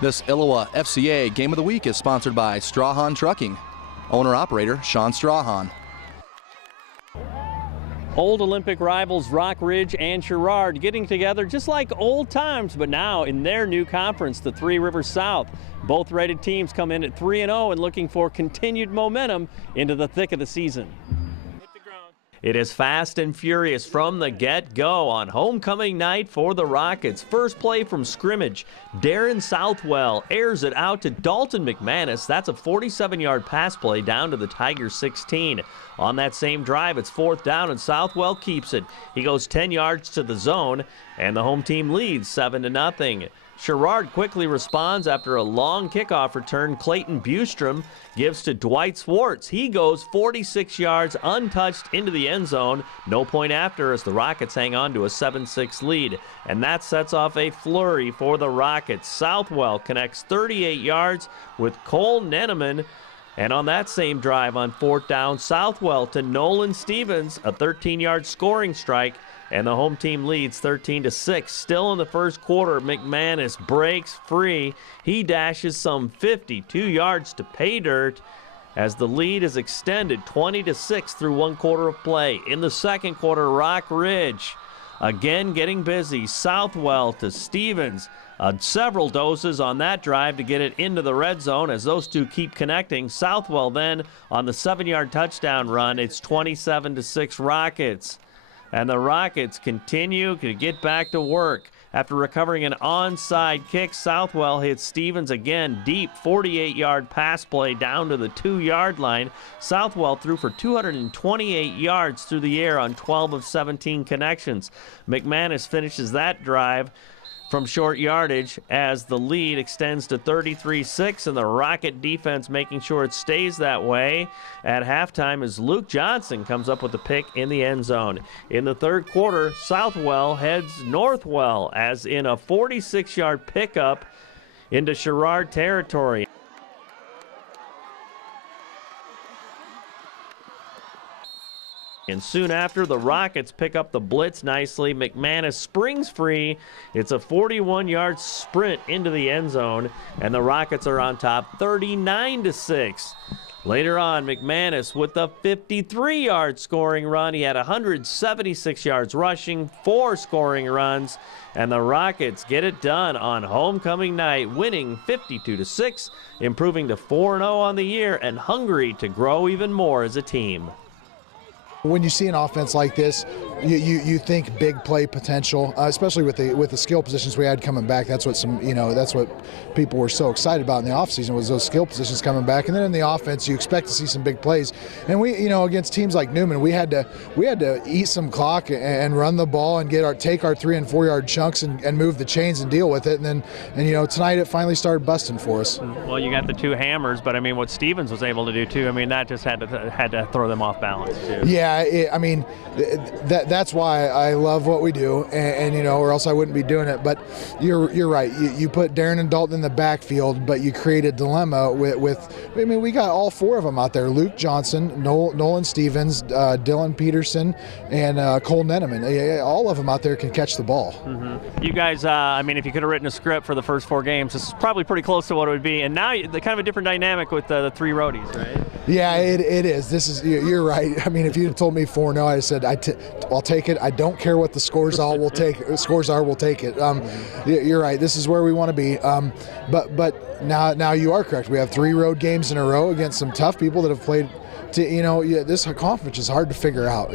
This ILLOWA FCA Game of the Week is sponsored by Strawhan Trucking. Owner-operator Sean Strawhan. Old Olympic rivals Rockridge and Sherrard getting together just like old times, but now in their new conference, the Three Rivers South. Both rated teams come in at 3-0 and looking for continued momentum into the thick of the season. It is fast and furious from the get-go on homecoming night for the Rockets. First play from scrimmage, Darren Southwell airs it out to Dalton McManus. That's a 47-yard pass play down to the Tigers 16. On that same drive, it's 4th down and Southwell keeps it. He goes 10 yards to the zone and the home team leads 7-0. Sherrard quickly responds after a long kickoff return. Clayton Bustrom gives to Dwight Swartz. He goes 46 yards untouched into the end zone. No point after as the Rockets hang on to a 7-6 lead. And that sets off a flurry for the Rockets. Southwell connects 38 yards with Cole Nenneman. And on that same drive on 4th down, Southwell to Nolan Stevens, a 13-yard scoring strike. And the home team leads 13-6. Still in the first quarter, McManus breaks free. He dashes some 52 yards to pay dirt as the lead is extended 20-6 through 1 quarter of play. In the second quarter, Rockridge again getting busy. Southwell to Stevens. Several doses on that drive to get it into the red zone as those two keep connecting. Southwell then on the 7-yard touchdown run. It's 27-6 Rockets. And the Rockets continue to get back to work. After recovering an onside kick, Southwell hits Stevens again. Deep 48-yard pass play down to the 2-yard line. Southwell threw for 228 yards through the air on 12 of 17 connections. McManus finishes that drive from short yardage as the lead extends to 33-6, and the Rocket defense making sure it stays that way at halftime as Luke Johnson comes up with a pick in the end zone. In the third quarter, Southwell heads Northwell as in a 46-yard pickup into Sherrard territory. And soon after, the Rockets pick up the blitz nicely. McManus springs free. It's a 41-yard sprint into the end zone, and the Rockets are on top 39-6. Later on, McManus with a 53-yard scoring run. He had 176 yards rushing, 4 scoring runs, and the Rockets get it done on homecoming night, winning 52-6, improving to 4-0 on the year, and hungry to grow even more as a team. When you see an offense like this, you think big play potential, especially with the skill positions we had coming back. That's what that's what people were so excited about in the offseason, was those skill positions coming back. And then in the offense, you expect to see some big plays. And we, against teams like Newman, we had to eat some clock and run the ball and take our 3- and 4-yard chunks and move the chains and deal with it. And tonight it finally started busting for us. Well, you got the 2 hammers, but I mean what Stevens was able to do too. I mean that just had to throw them off balance too. Yeah. That's why I love what we do, and or else I wouldn't be doing it. But you're right. You put Darren and Dalton in the backfield, but you create a dilemma with we got all 4 of them out there: Luke Johnson, Nolan Stevens, Dylan Peterson, and Cole Nenneman. All of them out there can catch the ball. Mm-hmm. You guys, if you could have written a script for the first 4 games, this is probably pretty close to what it would be. And now the kind of a different dynamic with the 3 roadies, right? Yeah, it is. You're right. If you told me 4-0, I said I'll take it. I don't care what the scores are. We'll take it. You're right. This is where we want to be. But now you are correct. We have 3 road games in a row against some tough people that have played. This conference is hard to figure out.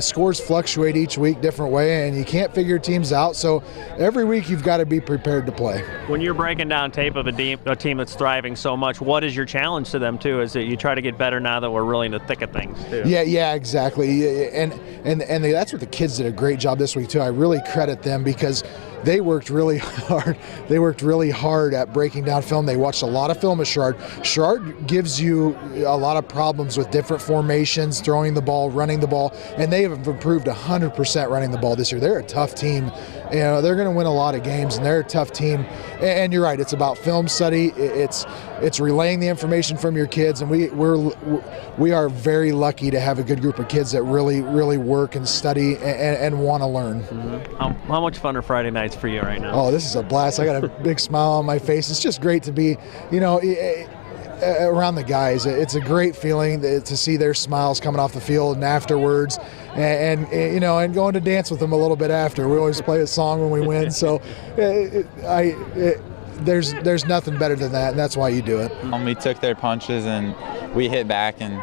Scores fluctuate each week different way, and you can't figure teams out. So every week you've got to be prepared to play. When you're breaking down tape of a team that's thriving so much, what is your challenge to them too? Is that you try to get better now that we're really in the thick of things too? Yeah, exactly. And that's what the kids did a great job this week too. I really credit them because they worked really hard. They worked really hard at breaking down film. They watched a lot of film of Sherrard. Sherrard gives you a lot of problems with different formations, throwing the ball, running the ball, and they have improved 100% running the ball this year. They're a tough team. You know, they're going to win a lot of games, and they're a tough team. And you're right, it's about film study. It's relaying the information from your kids, and we are very lucky to have a good group of kids that really work and study and want to learn. Mm-hmm. How much fun are Friday nights for you right now? Oh, this is a blast. I got a big smile on my face. It's just great to be, you know, around the guys. It's a great feeling to see their smiles coming off the field and afterwards, and you know, and going to dance with them a little bit after. We always play a song when we win, so there's nothing better than that, and that's why you do it. We took their punches and we hit back and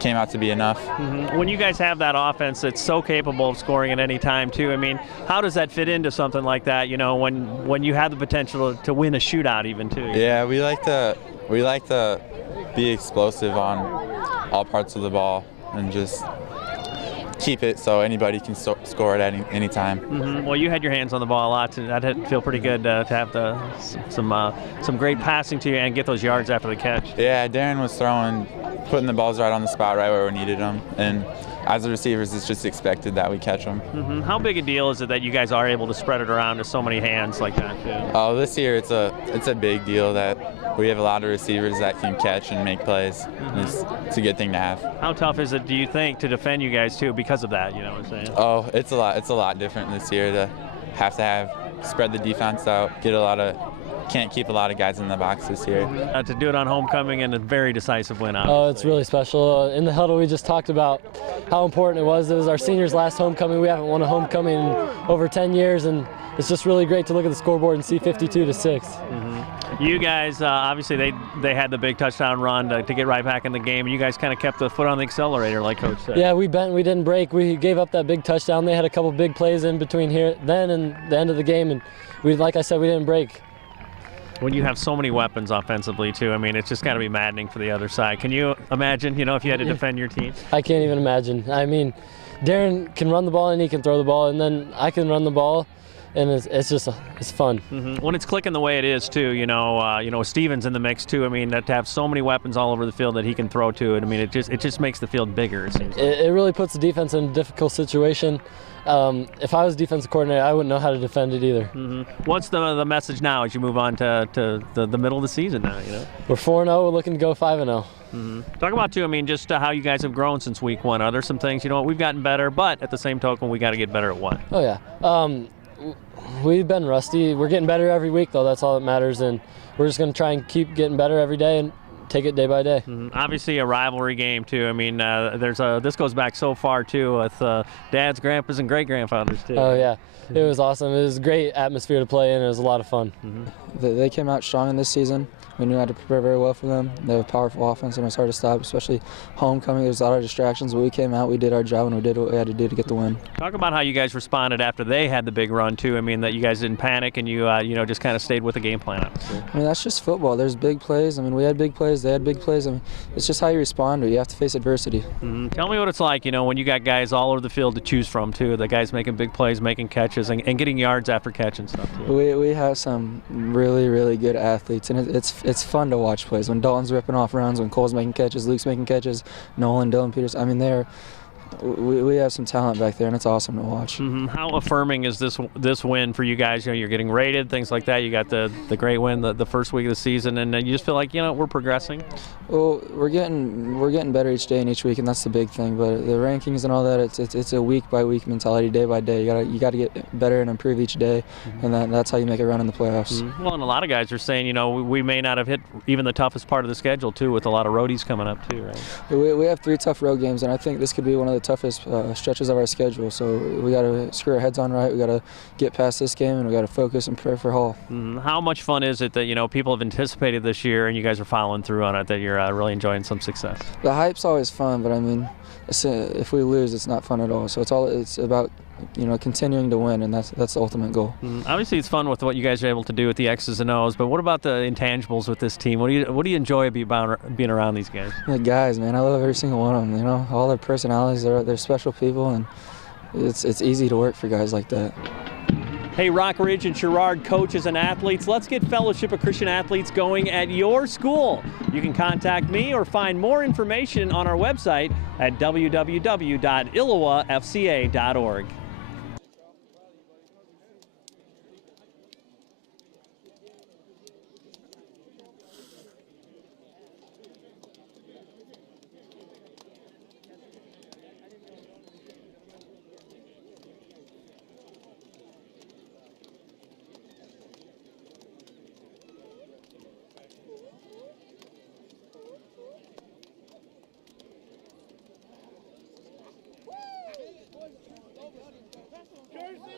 came out to be enough. Mm-hmm. When you guys have that offense that's so capable of scoring at any time too, I mean, how does that fit into something like that, you know, when you have the potential to win a shootout even too? Yeah, we like to be explosive on all parts of the ball and just keep it so anybody can score at any time. Mm-hmm. Well, you had your hands on the ball a lot, and that had feel pretty good to have some great passing to you and get those yards after the catch. Yeah, Darren was putting the balls right on the spot, right where we needed them, and as the receivers, it's just expected that we catch them. Mm-hmm. How big a deal is it that you guys are able to spread it around to so many hands like that too? Oh, this year it's a big deal that we have a lot of receivers that can catch and make plays. Mm-hmm. It's a good thing to have. How tough is it, do you think, to defend you guys too because of that? You know what I'm saying? Oh, it's a lot different this year to spread the defense out, can't keep a lot of guys in the box this year. To do it on homecoming and a very decisive win, obviously. Oh, it's really special. In the huddle, we just talked about how important it was. It was our seniors' last homecoming. We haven't won a homecoming in over 10 years, and it's just really great to look at the scoreboard and see 52-6. Mm-hmm. You guys, obviously, they had the big touchdown run to get right back in the game, and you guys kind of kept the foot on the accelerator, like Coach said. Yeah, we bent, we didn't break. We gave up that big touchdown. They had a couple big plays in between then and the end of the game, and like I said, we didn't break. When you have so many weapons offensively too, I mean, it's just got to be maddening for the other side. Can you imagine, you know, if you had to defend your team? I can't even imagine. I mean, Darren can run the ball and he can throw the ball, and then I can run the ball, and it's just it's fun. Mm-hmm. When it's clicking the way it is too, you know, Steven's in the mix too. I mean, to have so many weapons all over the field that he can throw to, I mean, it just makes the field bigger. It seems like. It really puts the defense in a difficult situation. If I was defensive coordinator, I wouldn't know how to defend it either. Mm-hmm. What's the message now as you move on to the middle of the season now? You know, we're 4-0. We're looking to go 5-0. Mm-hmm. Talk about too. I mean, just how you guys have grown since week one. Are there some things, you know, we've gotten better, but at the same token, we got to get better at what? Oh yeah, we've been rusty. We're getting better every week, though. That's all that matters, and we're just going to try and keep getting better every day and take it day by day. Mm-hmm. Obviously a rivalry game too. I mean, this goes back so far too with dads, grandpas, and great grandfathers too. Oh yeah, it was awesome. It was a great atmosphere to play in. It was a lot of fun. Mm-hmm. They came out strong in this season. We knew how to prepare very well for them. They have a powerful offense, and it was hard to stop, especially homecoming. There's a lot of distractions, but we came out, we did our job, and we did what we had to do to get the win. Talk about how you guys responded after they had the big run, too. I mean, that you guys didn't panic and you just kind of stayed with the game plan. I mean, that's just football. There's big plays. I mean, we had big plays, they had big plays. I mean, it's just how you respond to it. You have to face adversity. Mm-hmm. Tell me what it's like, you know, when you got guys all over the field to choose from, too. The guys making big plays, making catches, and getting yards after catch and stuff, too. We have some really, really good athletes, and it's fun to watch plays. When Dalton's ripping off runs, when Cole's making catches, Luke's making catches, Nolan, Dylan, Peters. I mean, we have some talent back there, and it's awesome to watch. Mm-hmm. How affirming is this win for you guys? You know, you're getting rated, things like that. You got the great win the first week of the season, and you just feel like, you know, we're progressing. Well, we're getting better each day and each week, and that's the big thing. But the rankings and all that, it's a week by week mentality, day by day. You got to get better and improve each day, and that's how you make a run in the playoffs. Mm-hmm. Well, and a lot of guys are saying, you know, we may not have hit even the toughest part of the schedule too, with a lot of roadies coming up too, right? We have 3 tough road games, and I think this could be one of the toughest stretches of our schedule. So we got to screw our heads on right. We got to get past this game, and we got to focus and prepare for Hall. Mm-hmm. How much fun is it that, you know, people have anticipated this year, and you guys are following through on it, that you're really enjoying some success? The hype's always fun, but I mean, if we lose, it's not fun at all. So it's about, you know, continuing to win, and that's the ultimate goal. Mm-hmm. Obviously, it's fun with what you guys are able to do with the X's and O's, but what about the intangibles with this team? What do you enjoy being around these guys? The guys, man, I love every single one of them. You know, all their personalities, they're special people, and it's easy to work for guys like that. Hey, Rockridge and Sherrard coaches and athletes, let's get Fellowship of Christian Athletes going at your school. You can contact me or find more information on our website at www.illowafca.org. Jersey!